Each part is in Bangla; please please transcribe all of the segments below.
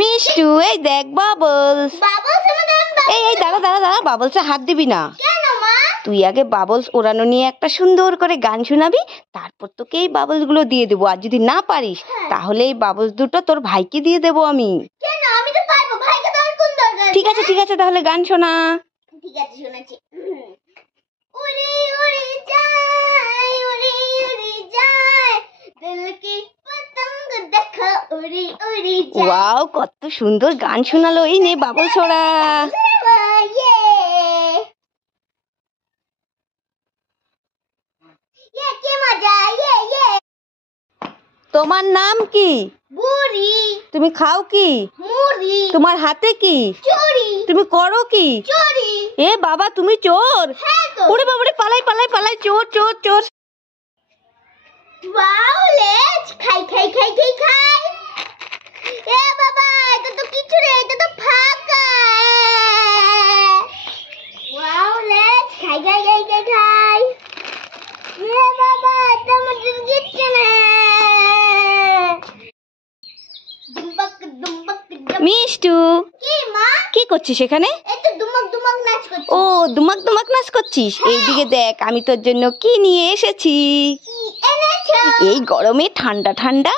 মিষ্টু এই দেখ বাবলস। এই দাঁড়া দাঁড়া দাঁড়া, বাবলসে হাত দিবি না। তুই আগে বাবলস ওড়ানো নিয়ে একটা সুন্দর করে গান শোনাবি, তারপর তোকে এই বাবলস গুলো দিয়ে দেবো। আর যদি না পারিস তাহলে এই বাবলস দুটো তোর ভাইকে দিয়ে দেবো আমি। ঠিক আছে ঠিক আছে, তাহলে গান শোনা। ঠিক আছে, শোনাচ্ছি। উড়ে উড়ে যায়, উড়ে উড়ে যায়, দিল কি পতঙ্গ দেখো উড়ে উড়ে যায়। ওয়াও, কত সুন্দর গান শোনালো। এই নে বাবলস ওড়া। কি মজা! তোমার নাম কি? বুড়ি। তুমি খাও কি? মুড়ি। তোমার হাতে কি? চুরি। তুমি করো কি? চুরি। এ বাবা, তুমি চোর? হ্যাঁ তো। ওরে বাবা রে, পালাই পালাই পালাই, চোর চোর চোর। ওয়াও, লেটস খাই খাই খাই খাই খাই। এ বাবা, এটা তো কিছু রে, এটা তো ফাঁকা। ওয়াও, লেটস খাই খাই খাই খাই খাই। এ বাবা, এটা মধ্যে কিছু না। দুম্বাক দুম্বাক দুম্বাক। মিষ্টু, কি মা? কি করছিস এখানে? এই তো দুমক দুমক নাচ করছি। ও, দুমাক দুমাক নাচ করছিস? এইদিকে দেখ, আমি তোর জন্য কি নিয়ে এসেছি। কি এনেছো? এই গরমে ঠান্ডা ঠান্ডা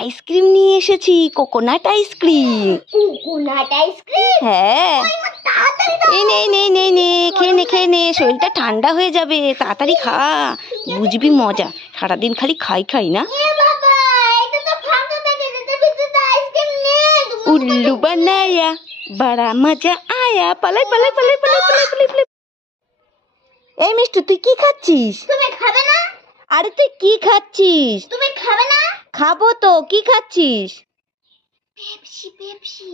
আইসক্রিম নিয়ে এসেছি, কোকোনাট আইসক্রিম। Coconut ice cream? হ্যাঁ, তাড়াতাড়ি দাও। এই নে নে নে নে, খেয়ে নে খেয়ে নে, শরীরটা ঠান্ডা হয়ে যাবে। তাড়াতাড়ি খা, বুঝবি মজা। সারাদিন খালি খাই খাই না। এ বাবা, এটা তো ফাঁকা প্যাকেট, এটার ভিতরে তো আইসক্রিম নেই। উল্লু বানায়া বড়া মজা আয়া। পালাই পালাই পালাই পালাই পালাই পালাই পালাই। এই মিষ্টু, তুই কি খাচ্ছিস? তুমি খাবে না? আরে তুই কি খাচ্ছিস? তুমি খাবে না? খাবো তো। কি খাচ্ছিস? Pepsi Pepsi.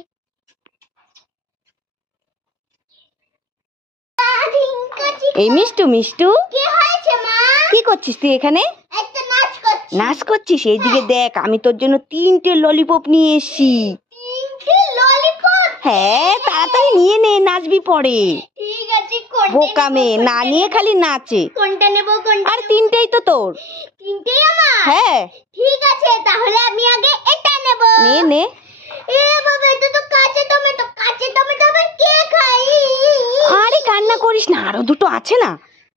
এই মিষ্টু মিষ্টু, কি হয়েছে মা? কি করছিস তুই এখানে? একটা নাচ করছি। নাচ করছিস? এইদিকে দেখ, আমি তোর জন্য 3টে ললিপপ নিয়ে এসেছি। 3টে ললিপপ? হ্যাঁ, তাড়াতাড়ি নিয়ে নে, নাচবি পরে। ঠিক আছে, কোনটা বোকা মেয়ে, না নিয়ে খালি নাচে। কোনটা নেব? কোনটা? আর 3টেই তো তোর। 3টেই আমার? হ্যাঁ। ঠিক আছে, তাহলে আমি আগে এটা নেব। নে নে। এ বাবা, এটা তো কাঁচা টমেটো। কাঁচা টমেটো আবার কে খায়? আরে কান্না করিস না, আরো দুটো আছে না।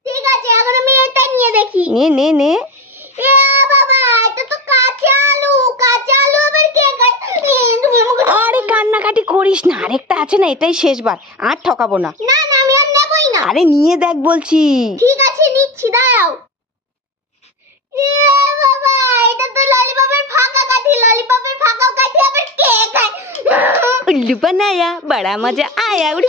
ঠিক আছে, এখন আমি এটা নিয়ে দেখি। নে নে নে। এ বাবা, এটা তো কাঁচা আলু। কাঁচা আলু আবার কে খায়? তুমি আমাকে আরে কান্নাকাটি করিস না, আরেকটা আছে না, এটাই শেষবার, আর ঠকাবো না। না না, আমি আর নেবই না। আরে নিয়ে দেখ বলছি। ঠিক আছে, নিচ্ছি, দাঁড়াও। এ বাবা, এটা তো ললিপপের ফাঁকা কাঠি। ললিপপের ফাঁকা কাঠি আবার কে খায়? উল্লু বানায়া বড়া মজা আয়া। উড়ে